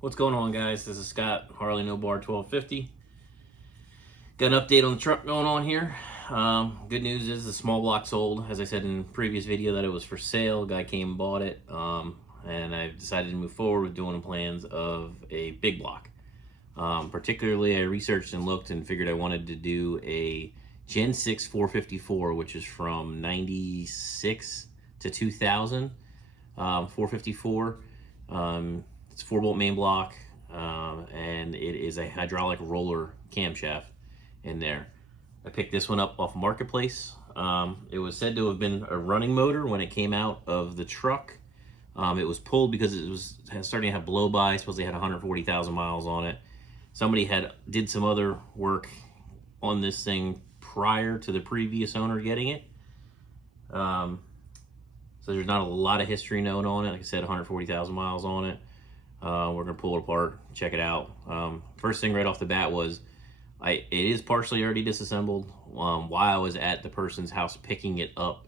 What's going on, guys? This is Scott, Harley No Bar 1250. Got an update on the truck going on here. Good news is the small block sold. As I said in the previous video that it was for sale. Guy came and bought it, and I've decided to move forward with doing plans of a big block. Particularly, I researched and looked and figured I wanted to do a Gen 6 454, which is from 96 to 2000, 454. It's 4-bolt main block, and it is a hydraulic roller camshaft in there. I picked this one up off Marketplace. It was said to have been a running motor when it came out of the truck. It was pulled because it was starting to have blow-by. Supposedly had 140,000 miles on it. Somebody did some other work on this thing prior to the previous owner getting it. So there's not a lot of history known on it. Like I said, 140,000 miles on it. We're gonna pull it apart, check it out. First thing right off the bat was, it is partially already disassembled. While I was at the person's house picking it up,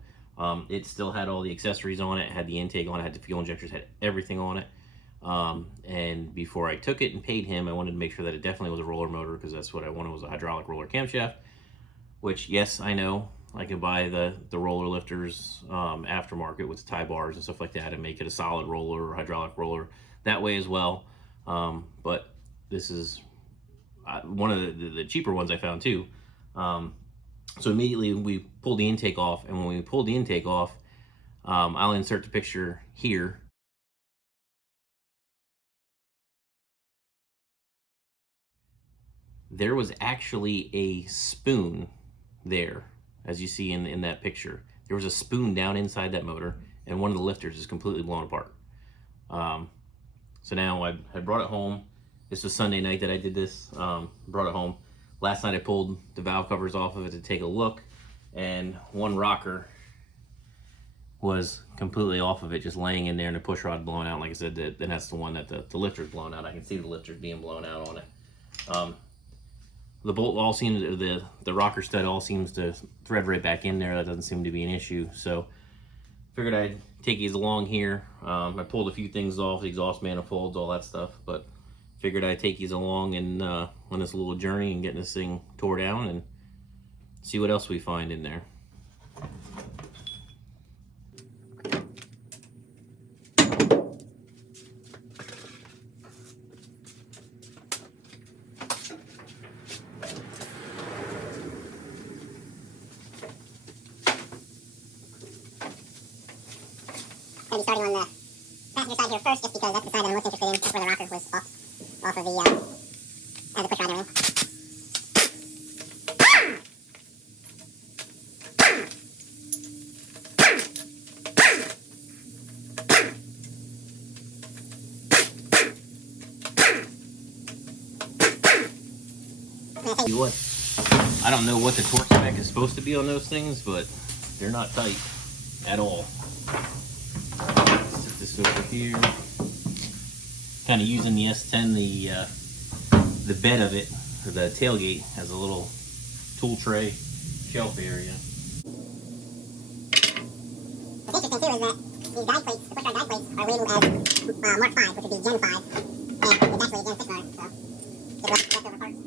it still had all the accessories on it, had the intake on it, had the fuel injectors, had everything on it. And before I took it and paid him, I wanted to make sure that it definitely was a roller motor, because that's what I wanted, was a hydraulic roller camshaft. Which, yes, I know I can buy the roller lifters aftermarket with tie bars and stuff like that and make it a solid roller or hydraulic roller that way as well. But this is one of the cheaper ones I found too. So immediately we pulled the intake off, and when we pulled the intake off, I'll insert the picture here. There was actually a spoon there, as you see in that picture. There was a spoon down inside that motor, and one of the lifters is completely blown apart. So now I brought it home. This was Sunday night that I did this. Brought it home. Last night I pulled the valve covers off of it to take a look, and one rocker was completely off of it, just laying in there, and the push rod blown out. Like I said, then that's the one that the lifter's blown out. I can see the lifters being blown out on it. The bolt all seems, the rocker stud all seems to thread right back in there. That doesn't seem to be an issue. So figured I'd take these along here. I pulled a few things off, the exhaust manifolds, all that stuff, but figured I'd take these along and on this little journey and getting this thing tore down and see what else we find in there. Going to be starting on the passenger side here first, just because that's the side that I'm most interested in. That's where the rocker was off of the push rod and everything. I don't know what the torque spec is supposed to be on those things, but they're not tight at all. Set this over here. Kind of using the S10, the bed of it, or the tailgate, has a little tool tray shelf area. What's interesting too is that these guide plates, the push rod guide plates, are labeled as Mark 5, which would be Gen 5, and it's actually a Gen 6 motor, so just leftover parts.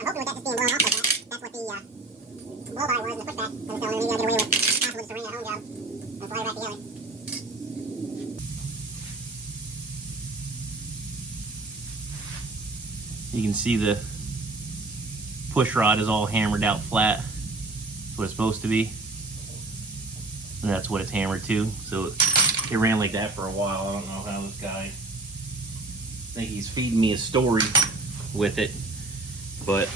I'm hoping with that just being blown off like that, that's what the blow-by was in the pushback, because maybe I get away with possibly just a ring at home job and slide it back together. You can see the push rod is all hammered out flat. That's what it's supposed to be. And that's what it's hammered to. So it ran like that for a while. I don't know how this guy, I think he's feeding me a story with it, but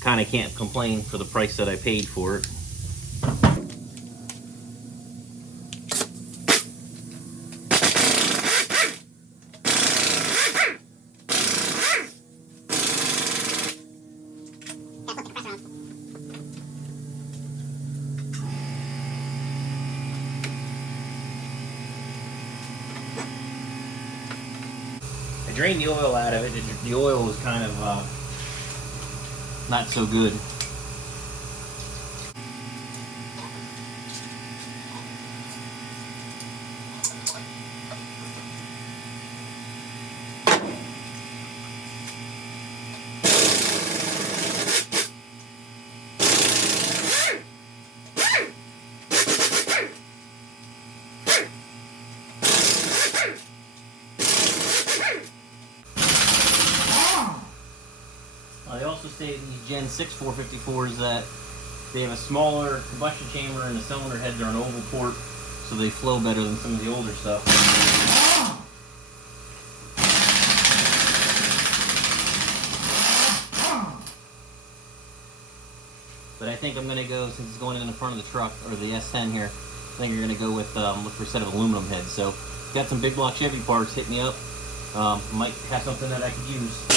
kind of can't complain for the price that I paid for it. I drained the oil out of it. The oil was kind of not so good. Gen 6 454s that they have a smaller combustion chamber and the cylinder heads are an oval port, so they flow better than some of the older stuff. But I think I'm going to go, since it's going in the front of the truck, or the S10 here, I think you're going to go with, look for a set of aluminum heads. So, got some big block Chevy parts, hit me up. Might have something that I could use.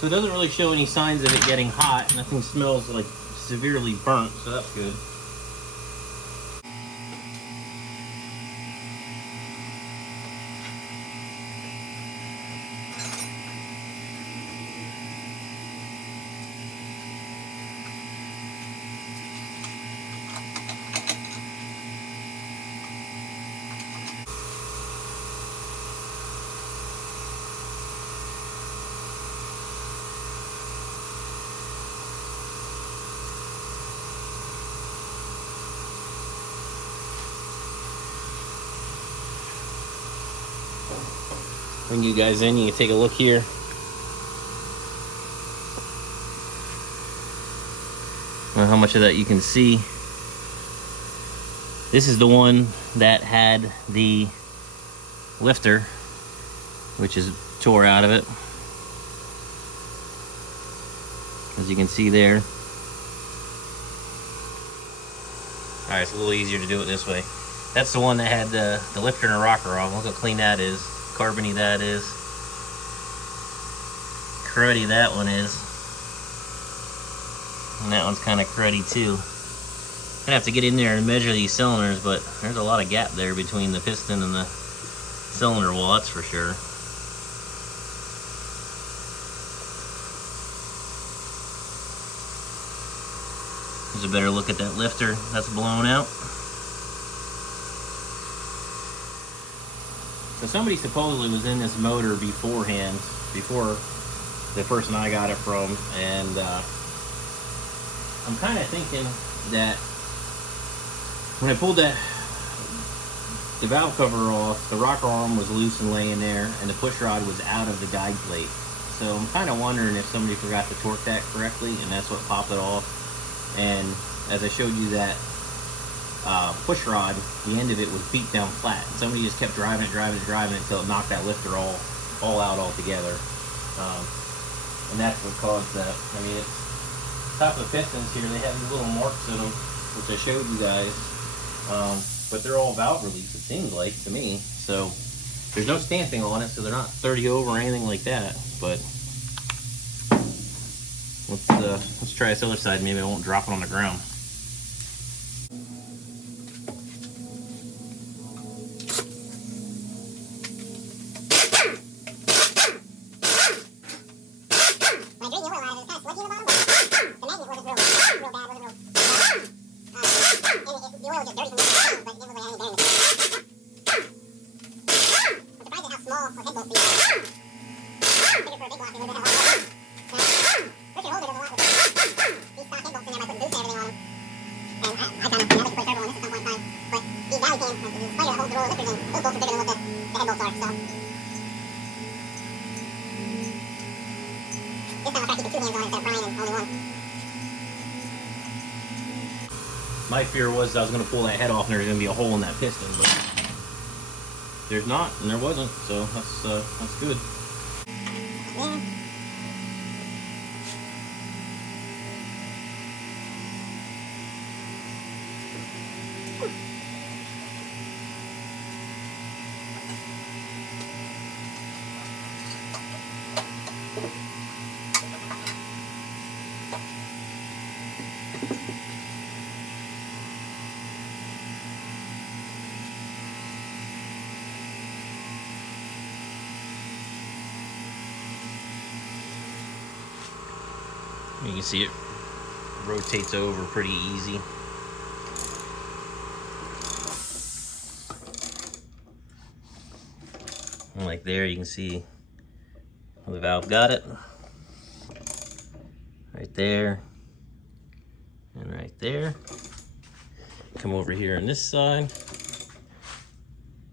So it doesn't really show any signs of it getting hot. Nothing smells like severely burnt, so that's good. Bring you guys in, you can take a look here. I don't know how much of that you can see. This is the one that had the lifter, which is tore out of it, as you can see there. Alright, it's a little easier to do it this way. That's the one that had the lifter and a rocker off. Look how clean that is. Carbony that is. Cruddy that one is. And that one's kind of cruddy too. I'm gonna have to get in there and measure these cylinders, but there's a lot of gap there between the piston and the cylinder wall, that's for sure. Here's a better look at that lifter that's blown out. So somebody supposedly was in this motor beforehand, before the person I got it from, and I'm kind of thinking that when I pulled the valve cover off, the rocker arm was loose and laying there, and the push rod was out of the guide plate. So I'm kind of wondering if somebody forgot to torque that correctly, and that's what popped it off. And as I showed you that push rod, the end of it was beat down flat. Somebody just kept driving it until it knocked that lifter all out altogether. And that's what caused that. I mean, it's top of the pistons here, they have these little marks in them, which I showed you guys. But they're all valve release, it seems like to me. So there's no stamping on it, so they're not 30 over or anything like that. But let's try this other side. Maybe I won't drop it on the ground. My fear was I was going to pull that head off and there's going to be a hole in that piston, but there's not, and there wasn't, so that's good. You can see it rotates over pretty easy. And like there, you can see the valve got it. Right there. And right there. Come over here on this side.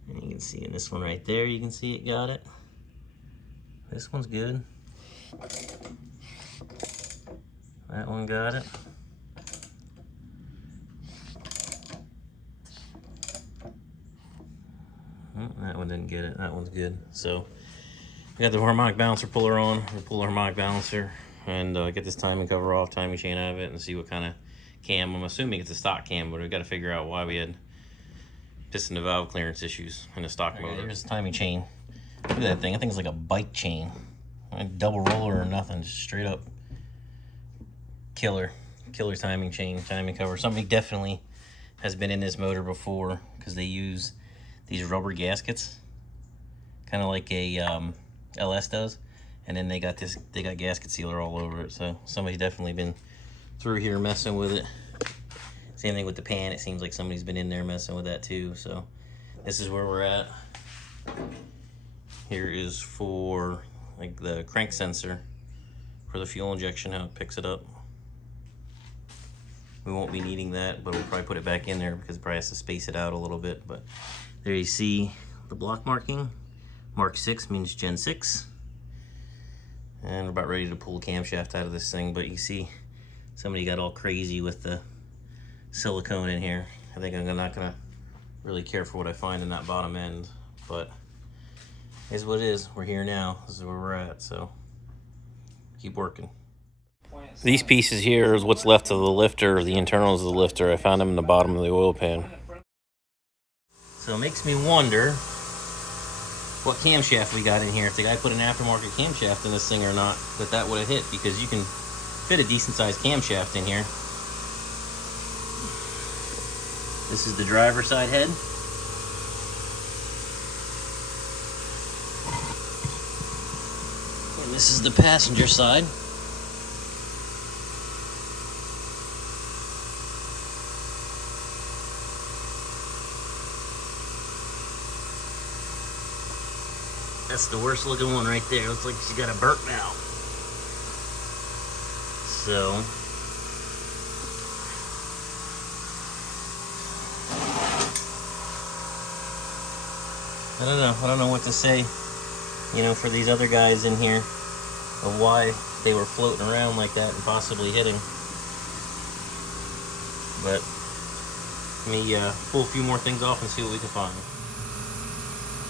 And you can see in this one right there, you can see it got it. This one's good. That one got it. That one didn't get it. That one's good. So we got the harmonic balancer puller on. We'll pull the harmonic balancer and get this timing cover off, timing chain out of it, and see what kind of cam. I'm assuming it's a stock cam, but we've got to figure out why we had piston to valve clearance issues in the stock motor. Here's the timing chain. Look at that thing. I think it's like a bike chain. Double roller or nothing. Just straight up killer timing chain, timing cover. Somebody definitely has been in this motor before because they use these rubber gaskets, kind of like a LS does, and then they got gasket sealer all over it. So somebody's definitely been through here messing with it. Same thing with the pan. It seems like somebody's been in there messing with that too. So this is where we're at. Here is for like the crank sensor for the fuel injection, how it picks it up. We won't be needing that, but we'll probably put it back in there because it probably has to space it out a little bit. But there you see the block marking. Mark 6 means Gen 6. And we're about ready to pull the camshaft out of this thing, but you see somebody got all crazy with the silicone in here. I think I'm not gonna really care for what I find in that bottom end, but here's what it is. We're here now. This is where we're at, so keep working. These pieces here is what's left of the lifter, the internals of the lifter. I found them in the bottom of the oil pan. So it makes me wonder what camshaft we got in here. If the guy put an aftermarket camshaft in this thing or not, that would have hit, because you can fit a decent sized camshaft in here. This is the driver's side head. And this is the passenger side. That's the worst looking one right there. Looks like she's got a burnt valve. So I don't know what to say, you know, for these other guys in here of why they were floating around like that and possibly hitting. But let me pull a few more things off and see what we can find.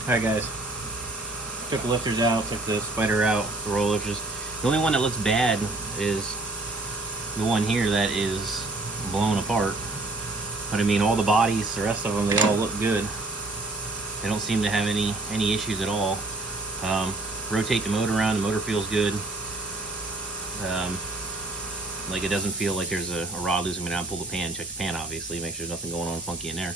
Alright guys, took the lifters out, took the spider out, the roll lifters. The only one that looks bad is the one here that is blown apart. But I mean, all the bodies, the rest of them, they all look good. They don't seem to have any issues at all. Rotate the motor around, the motor feels good. Like it doesn't feel like there's a rod loose. I mean, I'll pull the pan, check the pan obviously, make sure there's nothing going on funky in there.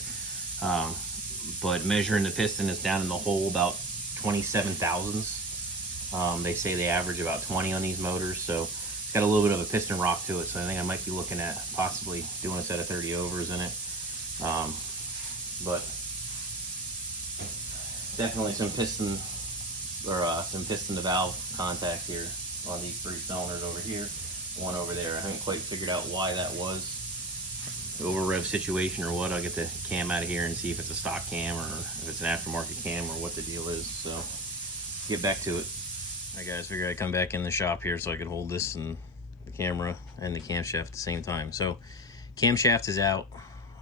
But measuring the piston, is down in the hole about 27 thousandths. They say they average about 20 on these motors, so it's got a little bit of a piston rock to it, so I think I might be looking at possibly doing a set of 30 overs in it. But definitely some piston to valve contact here on these three cylinders over here, one over there. I haven't quite figured out why that was, over rev situation or what. I'll get the cam out of here and see if it's a stock cam or if it's an aftermarket cam or what the deal is. So get back to it. Alright guys, figured I'd come back in the shop here so I could hold this and the camera and the camshaft at the same time. So camshaft is out,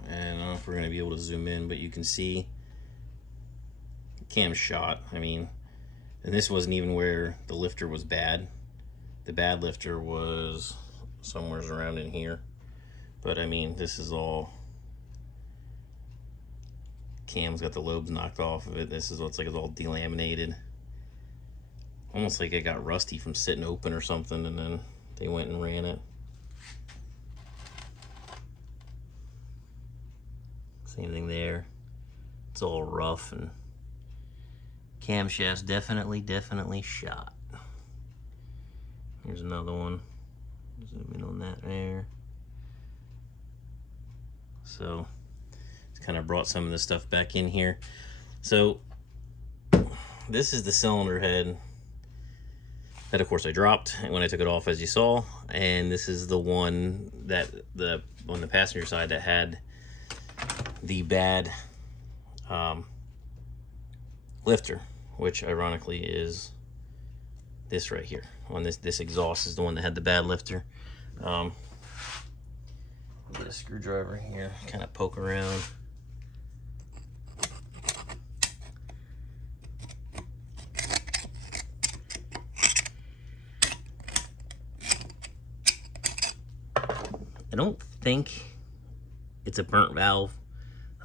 and I don't know if we're going to be able to zoom in, but you can see cam shot. I mean, and this wasn't even where the lifter was bad. The bad lifter was somewhere around in here. But I mean, this is all, cam's got the lobes knocked off of it. This is what's like, it's all delaminated. Almost like it got rusty from sitting open or something, and then they went and ran it. Same thing there. It's all rough, and camshaft's definitely shot. Here's another one. Zoom in on that there. So it's kind of brought some of this stuff back in here. So this is the cylinder head that, of course, I dropped when I took it off, as you saw. And this is the one that on the passenger side that had the bad lifter, which ironically is this right here. On this exhaust is the one that had the bad lifter. Get a screwdriver here, kind of poke around. I don't think it's a burnt valve.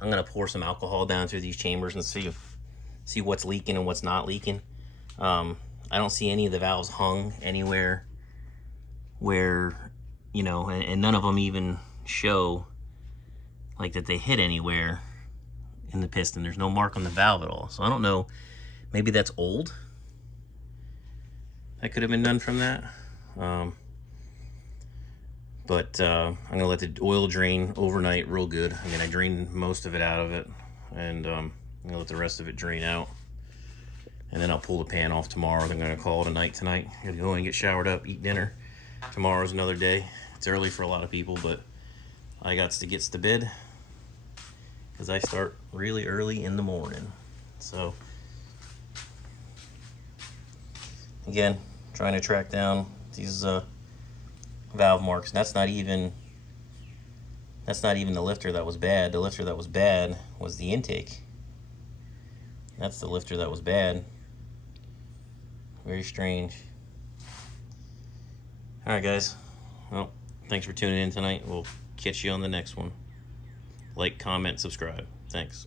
I'm gonna pour some alcohol down through these chambers and see what's leaking and what's not leaking. I don't see any of the valves hung anywhere where, you know, and none of them even show like that they hit anywhere in the piston. There's no mark on the valve at all. So I don't know, maybe that's old. That could have been done from that. But I'm gonna let the oil drain overnight real good. I mean, I drained most of it out of it, and I'm gonna let the rest of it drain out. And then I'll pull the pan off tomorrow. I'm gonna call it a night tonight. I'm gonna go and get showered up, eat dinner. Tomorrow's another day. It's early for a lot of people, but I got to get to bed because I start really early in the morning. So again, trying to track down these valve marks. That's not even the lifter that was bad. The lifter that was bad was the intake. That's the lifter that was bad. Very strange. All right, guys. Well, thanks for tuning in tonight. We'll catch you on the next one. Like, comment, subscribe. Thanks.